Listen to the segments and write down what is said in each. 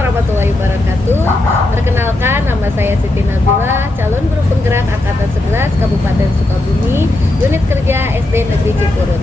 warahmatullahi wabarakatuh. Perkenalkan, nama saya Siti Nabila, calon guru penggerak Angkatan 11 Kabupaten Sukabumi, unit kerja SD Negeri Cipurun.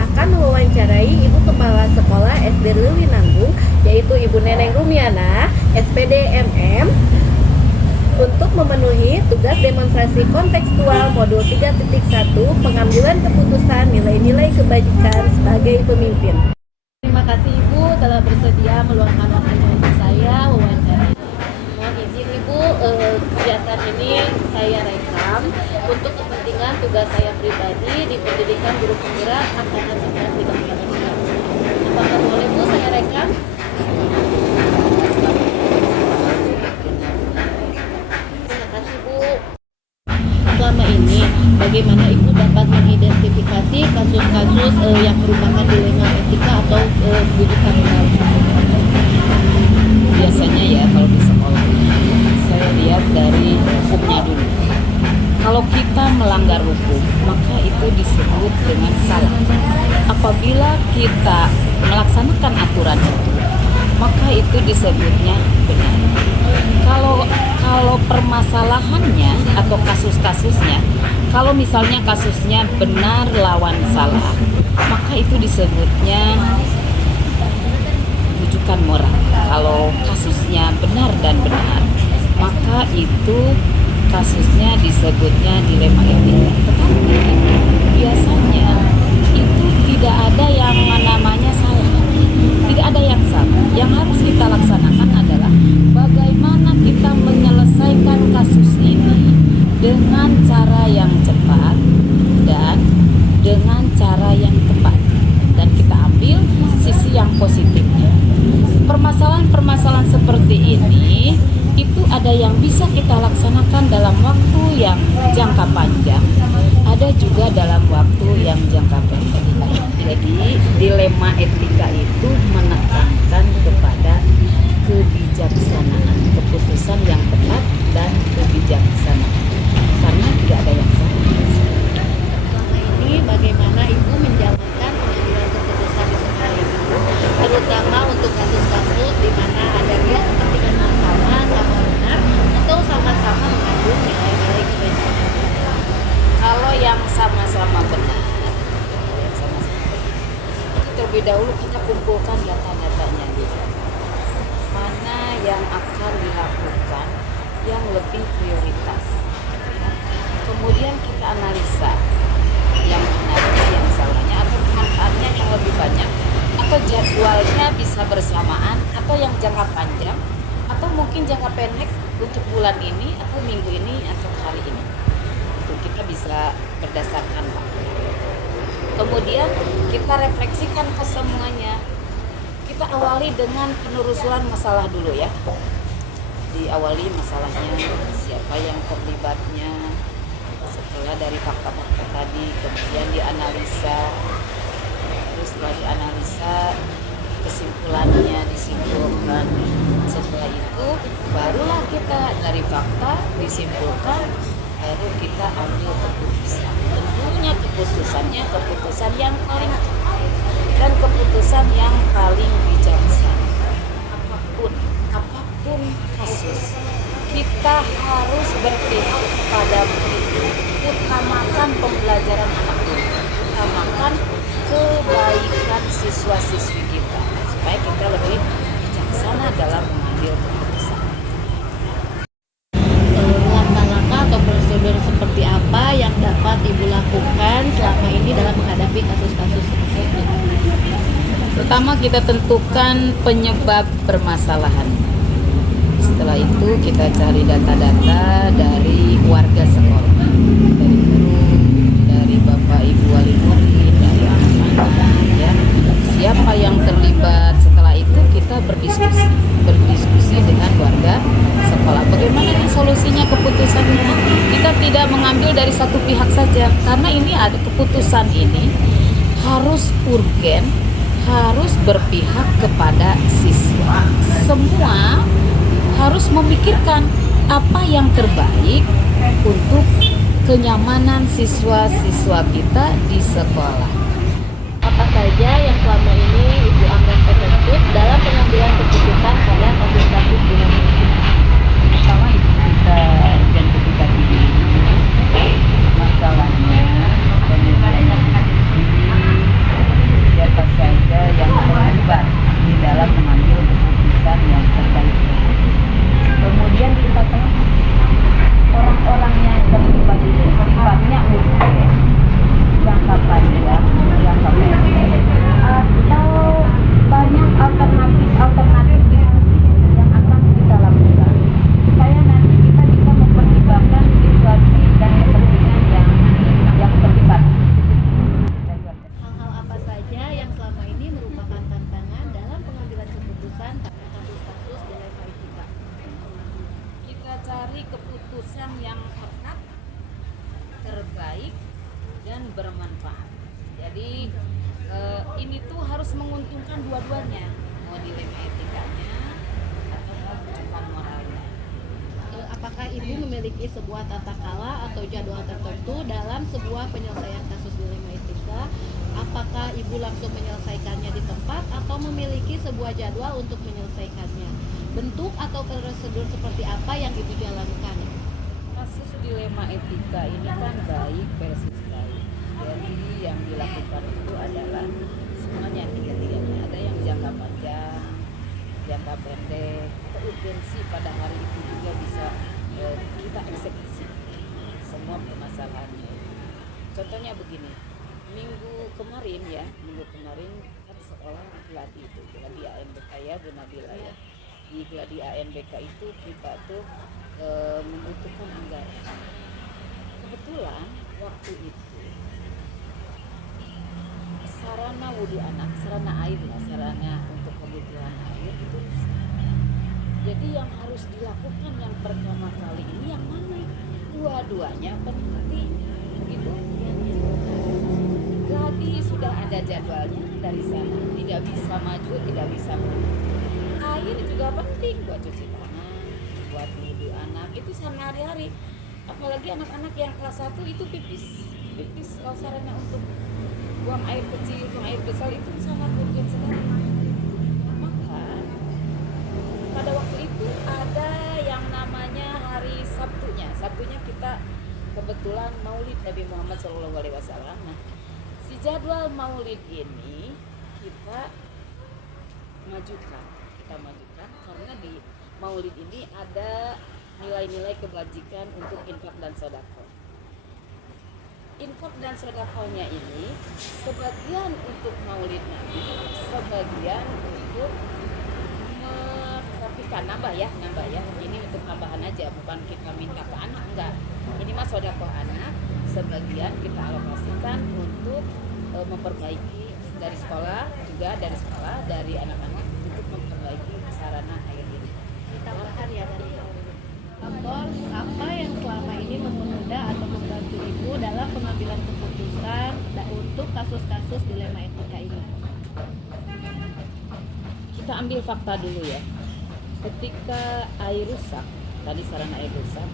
Akan mewawancarai Ibu Kepala Sekolah SD Lewi Nanggung, yaitu Ibu Neneng Rumiana, SPD MM, untuk memenuhi tugas demonstrasi kontekstual modul 3.1 pengambilan keputusan nilai-nilai kebajikan sebagai pemimpin. Terima kasih Ibu telah bersedia meluangkan waktunya untuk saya wawancara. Mohon izin Ibu, kegiatan ini saya rekam untuk kepentingan tugas saya pribadi di pendidikan guru penggerak Angkatan 11 di Kabupaten Sukabumi. Apakah boleh Bu saya rekam? Terima kasih Bu. Selama ini, bagaimana Ibu dapat mengidentifikasi kasus-kasus yang merupakan dilema etika atau bujukan moral? Biasanya ya kalau di sekolah saya lihat dari hukumnya dulu. Kalau kita melanggar hukum, maka itu disebut dengan salah. Apabila kita melaksanakan aturan itu, maka itu disebutnya benar. Kalau permasalahannya atau kasus-kasusnya, kalau misalnya kasusnya benar lawan salah, maka itu disebutnya bujukan moral. Kalau kasusnya benar dan benar, maka itu kasusnya disebutnya dilema etika. Tetapi biasanya itu tidak ada yang namanya salah. Tidak ada yang salah. Yang harus kita laksanakan adalah bagaimana kita menyelesaikan kasus ini dengan cara yang cepat dan dengan cara yang tepat. Dan kita ambil sisi yang positifnya. Permasalahan-permasalahan seperti ini itu ada yang bisa kita laksanakan dalam waktu yang jangka panjang, ada juga dalam waktu yang jangka pendek. Jadi dilema etika itu menekankan kepada kebijaksanaan, keputusan yang tepat dan kebijaksanaan, karena tidak ada yang salah. Selama ini bagaimana Ibu menjalankan pengambilan keputusan di sekolah Ibu, terutama untuk kasus-kasus di mana adanya kepentingan sama benar atau sama-sama mengandung nilai-nilai kebajikan? Kalau yang sama-sama benar, terlebih dahulu kita kumpulkan data-datanya dulu. Mana yang akan dilakukan yang lebih prioritas. Kemudian kita analisa yang benarnya, yang salahnya, atau manfaatnya yang lebih banyak, atau jadwalnya bisa bersamaan, atau yang jangka panjang, atau mungkin jangka pendek untuk bulan ini, atau minggu ini, atau hari ini. Itu kita bisa berdasarkan waktu. Kemudian kita refleksikan ke semuanya. Kita awali dengan penelusuran masalah dulu ya. Diawali masalahnya, siapa yang terlibatnya. Setelah dari fakta-fakta tadi, kemudian dianalisa. Terus setelah dianalisa, kesimpulannya disimpulkan. Setelah itu, barulah kita dari fakta disimpulkan, baru kita ambil keputusan. Tentunya keputusannya keputusan yang paling tepat dan keputusan yang paling bijaksana. Apapun kasus, kita harus berpihak pada murid. Utamakan pembelajaran anak didik, utamakan kebaikan siswa-siswi kita supaya kita lebih bijaksana dalam mengambil keputusan. Langkah-langkah atau prosedur seperti apa yang dapat Ibu lakukan selama ini dalam menghadapi kasus-kasus seperti ini? Pertama, kita tentukan penyebab permasalahan. Setelah itu kita cari data-data dari warga sekolah, dari guru, dari bapak ibu wali murid, dari anak-anak, ya. Siapa yang terlibat. Setelah itu kita berdiskusi dengan warga sekolah. Bagaimana nih solusinya, keputusannya? Kita tidak mengambil dari satu pihak saja, karena ini ada keputusan ini harus urgen, harus berpihak kepada siswa. Semua harus memikirkan apa yang terbaik untuk kenyamanan siswa-siswa kita di sekolah. Apa saja yang selama ini Ibu anggap efektif dalam pengambilan keputusan pada kasus untuk dilema etika. Pertama itu kita ketika ini masalahnya, kemudian siapa saja yang terlibat di dalam mengambil keputusan yang terbaik. Kemudian kita telah orang-orang yang terlibat itu sifatnya urgen, jangka panjang, jangka pendek, atau banyak alternatif diskusi yang akan kita lakukan supaya nanti kita bisa mempertimbangkan situasi dan kepentingan yang terlibat. Hal-hal apa saja yang selama ini merupakan tantangan dalam pengambilan keputusan pada kasus-kasus dilema etika? Kita cari keputusan yang tepat, terbaik, dan bermanfaat. Jadi ini tuh harus menguntungkan dua-duanya, mau dilema etikanya atau mau kebutuhan moralnya. Apakah Ibu memiliki sebuah tata kala atau jadwal tertentu dalam sebuah penyelesaian kasus dilema etika? Apakah Ibu langsung menyelesaikannya di tempat atau memiliki sebuah jadwal untuk menyelesaikannya? Bentuk atau prosedur seperti apa yang Ibu jalankan? Kasus dilema etika ini kan baik versus baik. Jadi yang dilakukan itu adalah semuanya tiga-tiganya. Ada yang jangka panjang, jangka pendek, urgensi pada hari itu juga bisa kita eksekusi semua permasalahannya. Contohnya begini, minggu kemarin kan sekolah gladi itu, gladi ANBK ya, Bu Nabila ya. Di gladi ANBK itu kita tuh membutuhkan anggaran. Kebetulan waktu itu sarana wudhu anak, sarana air lah, sarana untuk kebutuhan air itu rusak. Jadi yang harus dilakukan yang pertama kali ini yang mana? Dua-duanya penting, begitu. Jadi sudah ada jadwalnya dari sana, tidak bisa maju, tidak bisa mundur. Air juga penting buat cuci tangan, buat wudhu anak, itu sehari-hari. Apalagi anak-anak yang kelas 1 itu pipis kalau sarana untuk buang air kecil, buang air besar itu sangat urgent sekali. Maka pada waktu itu ada yang namanya hari Sabtunya kita kebetulan Maulid Nabi Muhammad SAW. Nah, si jadwal Maulid ini kita majukan karena di Maulid ini ada nilai-nilai kebajikan untuk infak dan sedekah. Infak dan sedekahnya ini sebagian untuk Maulid Nabi, sebagian untuk merapikan nambah ya. Ini untuk tambahan aja, bukan kita minta ke anak, enggak. Ini mah sedekah anak, sebagian kita alokasikan untuk memperbaiki dari sekolah, dari anak-anak untuk memperbaiki sarana air ini. Tambahan ya dari Lapor, apa yang selama ini mempermudah atau membantu Ibu dalam pengambilan keputusan untuk kasus-kasus dilema etika ini? Kita ambil fakta dulu ya. Ketika air rusak, tadi sarana air rusak,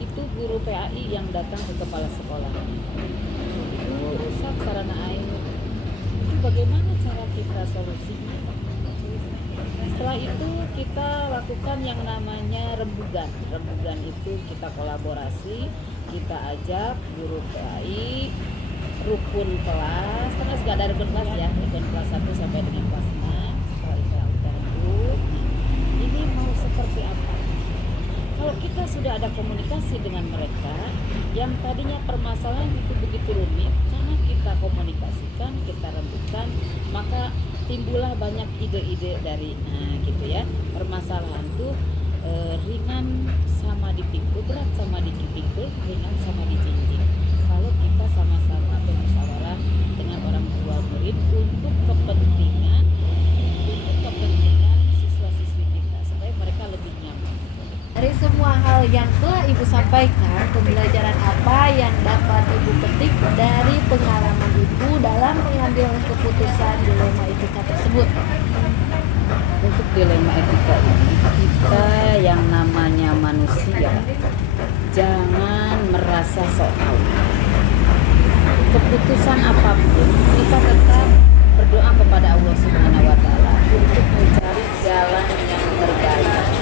itu guru PAI yang datang ke kepala sekolah. Itu rusak sarana air. Itu bagaimana cara kita solusinya? Setelah itu kita lakukan yang namanya rembugan. Rembugan itu kita kolaborasi, kita ajak guru PAI, rukun kelas, karena sudah ada rukun kelas ya, rukun kelas 1 sampai dengan kelas 6. Setelah itu kita rembuk, ini mau seperti apa? Kalau kita sudah ada komunikasi dengan mereka, yang tadinya permasalahan itu begitu rumit, karena kita komunikasikan, kita rembukan, maka timbullah banyak ide-ide dari gitu ya. Permasalahan tuh ringan sama dipikul, berat sama dipikul, ringan sama dijinjing. Kalau kita sama-sama bermusyawarah dengan orang tua murid untuk kepentingan siswa-siswi kita supaya mereka lebih nyaman. Dari semua hal yang telah Ibu sampaikan, pembelajaran apa yang dapat Ibu petik dari pengalaman Ibu dalam mengambil keputusan dilema etika tersebut? Untuk dilema etika ini, kita yang namanya manusia jangan merasa sok tahu. Keputusan apapun kita tetap berdoa kepada Allah Subhanahu wa Ta'ala untuk mencari jalan yang terbaik.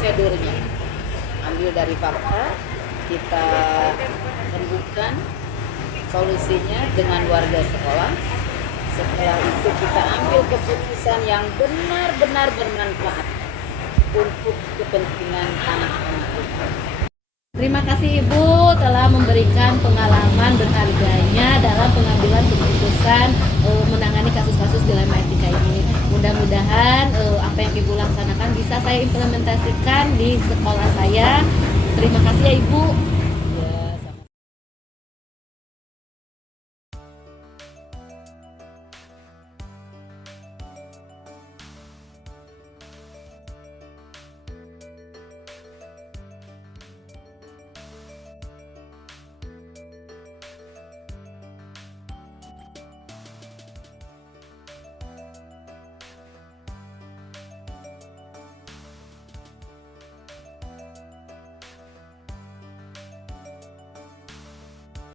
prosedurnya. Ambil dari fakta, kita rembukan solusinya dengan warga sekolah. Setelah itu kita ambil keputusan yang benar-benar bermanfaat untuk kepentingan anak-anak kita. Terima kasih Ibu telah memberikan pengalaman berharganya dalam pengambilan keputusan menangani kasus-kasus dilema etika ini. Mudah-mudahan apa yang Ibu laksanakan bisa saya implementasikan di sekolah saya. Terima kasih ya Ibu.